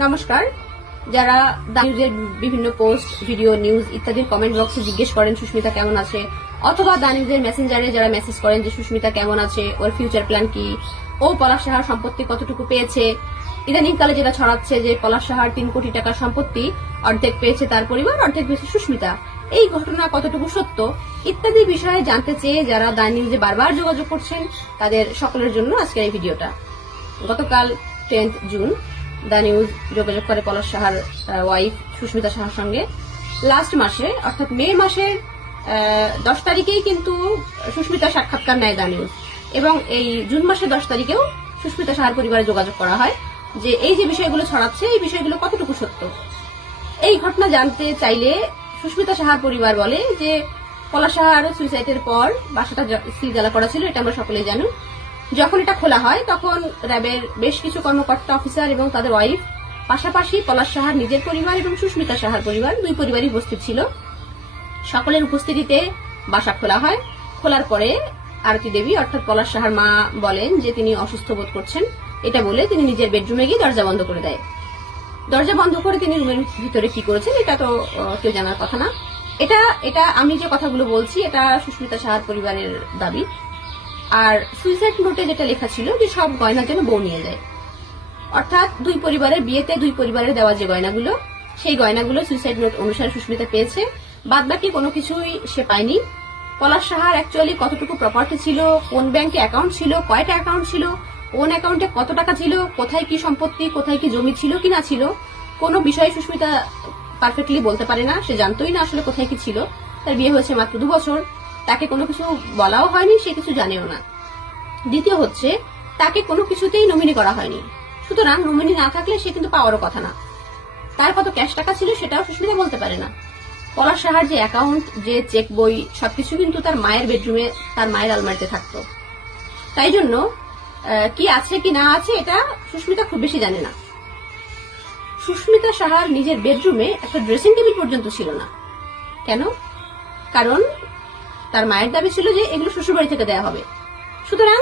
নমস্কার। যারা নিউজের বিভিন্ন পোস্ট, ভিডিও, নিউজ ইত্যাদির কমেন্ট বক্সে জিজ্ঞেস করেন সুস্মিতা কেমন আছে, অথবা দা নিউজের মেসেঞ্জারে যারা মেসেজ করেন যে সুস্মিতা কেমন আছে, ওর ফিউচার প্ল্যান কি, ও পলাশ সাহার সম্পত্তি কতটুকু পেয়েছে, ইদানিংকালে যেটা ছড়াচ্ছে যে পলাশ সাহার 3 কোটি টাকার সম্পত্তি অর্ধেক পেয়েছে তার পরিবার, অর্ধেক পেয়েছে সুস্মিতা, এই ঘটনা কতটুকু সত্য ইত্যাদি বিষয়ে জানতে চেয়ে যারা দা নিউজে বারবার যোগাযোগ করছেন তাদের সকলের জন্য আজকের এই ভিডিওটা। গতকাল 10 জুন দা নিউজ যোগাযোগ করে পলাশ সাহার ওয়াইফ সুস্মিতা সাহার সঙ্গে। লাস্ট মাসে অর্থাৎ মে মাসের 10 তারিখেই কিন্তু সুস্মিতা সাক্ষাৎকার নেয় দা নিউজ, এবং এই জুন মাসের 10 তারিখেও সুস্মিতা সাহার পরিবারে যোগাযোগ করা হয় যে এই যে বিষয়গুলো ছড়াচ্ছে এই বিষয়গুলো কতটুকু সত্য। এই ঘটনা জানতে চাইলে সুস্মিতা সাহার পরিবার বলে যে পলাশ সাহার সুইসাইডের পর বাসাটা সিল জ্বালা করা ছিল, এটা আমরা সকলেই জানি। যখন এটা খোলা হয় তখন র্যাবের বেশ কিছু কর্মকর্তা, অফিসার এবং তাদের ওয়াইফ, পাশাপাশি পলাশ সাহার নিজের পরিবার এবং সুস্মিতা সাহার পরিবার, দুই পরিবারই উপস্থিত ছিল। সকলের উপস্থিতিতে বাসা খোলা হয়। খোলার পরে আরতি দেবী অর্থাৎ পলাশ সাহার মা বলেন যে তিনি অসুস্থ বোধ করছেন। এটা বলে তিনি নিজের বেডরুমে গিয়ে দরজা বন্ধ করে দেয়। দরজা বন্ধ করে তিনি রুমের ভিতরে কি করেছেন এটা তো কেউ জানার কথা না। এটা আমি যে কথাগুলো বলছি এটা সুস্মিতা সাহার পরিবারের দাবি। আর সুইসাইড নোটে যেটা লেখা ছিল যে সব গয়না যেন বউ নিয়ে যায়, অর্থাৎ দুই পরিবারের বিয়েতে দুই পরিবারের দেওয়া যে গয়নাগুলো, সেই গয়নাগুলো সুইসাইড নোট অনুসারে সুস্মিতা পেয়েছে, বাদ বাকি কোনো কিছুই সে পায়নি। পলাশ সাহার অ্যাকচুয়ালি কতটুকু প্রপার্টি ছিল, কোন ব্যাংকে অ্যাকাউন্ট ছিল, কয়টা অ্যাকাউন্ট ছিল, কোন অ্যাকাউন্টে কত টাকা ছিল, কোথায় কি সম্পত্তি, কোথায় কি জমি ছিল কি না ছিল, কোনো বিষয়ে সুস্মিতা পারফেক্টলি বলতে পারে না। সে জানতোই না আসলে কোথায় কি ছিল। তার বিয়ে হয়েছে মাত্র 2 বছর, তাকে কোনো কিছু বলাও হয়নি, সে কিছু জানেও না। দ্বিতীয় হচ্ছে তাকে কোনো কিছুতেই নমিনি করা হয়নি, সুতরাং নমিনি না থাকলে সে কিন্তু পাওয়ারও কথা না। তার কত ক্যাশ টাকা ছিল সেটাও সুস্মিতা বলতে পারে না। পলাশ সাহার যে অ্যাকাউন্ট, যে চেক বই, সবকিছু কিন্তু তার মায়ের বেডরুমে, তার মায়ের আলমারিতে থাকতো। তাই জন্য কি আছে কি না আছে এটা সুস্মিতা খুব বেশি জানে না। সুস্মিতা সাহার নিজের বেডরুমে একটা ড্রেসিং টেবিল পর্যন্ত ছিল না। কেন? কারণ তার মায়ের দাবি ছিল যে এগুলো শ্বশুরবাড়ি থেকে দেওয়া হবে, সুতরাং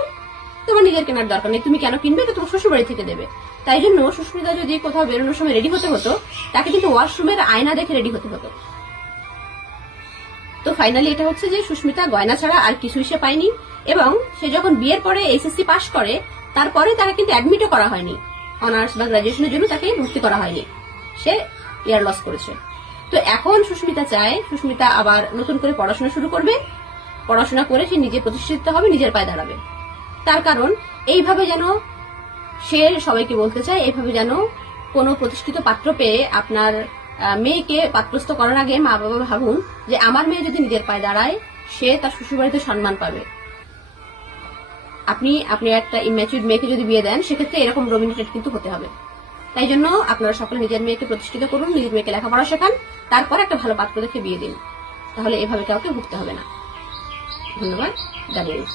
তোমার নিজের কেনার দরকার নেই, তুমি কেন কিনবে, এটা তোমার শ্বশুরবাড়ি থেকে দেবে। তাই জন্য সুস্মিতা যদি কোথাও বেরোনোর সময় রেডি হতে হতো, তাকে কিন্তু ওয়াশরুমের আয়না দেখে রেডি হতে হতো। তো ফাইনালি এটা হচ্ছে যে সুস্মিতা গয়না ছাড়া আর কিছুই সে পায়নি, এবং সে যখন বিয়ের পরে এইচএসসি পাশ করে তারপরে তাকে কিন্তু অ্যাডমিটও করা হয়নি, অনার্স বা গ্রাজুয়েশনের জন্য তাকে ভর্তি করা হয়নি, সে ইয়ার লস করেছে। তো এখন সুস্মিতা চায় সুস্মিতা আবার নতুন করে পড়াশোনা শুরু করবে, পড়াশোনা করে সে নিজে প্রতিষ্ঠিত হবে, নিজের পায়ে দাঁড়াবে। তার কারণ এইভাবে যেন সে সবাইকে বলতে চায়, এইভাবে যেন কোনো প্রতিষ্ঠিত পাত্র পেয়ে আপনার মেয়েকে পাত্রস্থ করার আগে মা বাবা ভাবুন যে আমার মেয়ে যদি নিজের পায়ে দাঁড়ায় সে তার শ্বশুরবাড়িতে সম্মান পাবে। আপনি একটা ইম্যাচুর মেয়েকে যদি বিয়ে দেন সেক্ষেত্রে এরকম রোমিনেটেড কিন্তু হতে হবে। তাই জন্য আপনারা সকলে নিজের মেয়েকে প্রতিষ্ঠিত করুন, নিজের মেয়েকে লেখাপড়া শেখান, তারপর একটা ভালো পাত্র দেখে বিয়ে দিন, তাহলে এভাবে কাউকে ভুগতে হবে না। ধন্যবাদ। The news.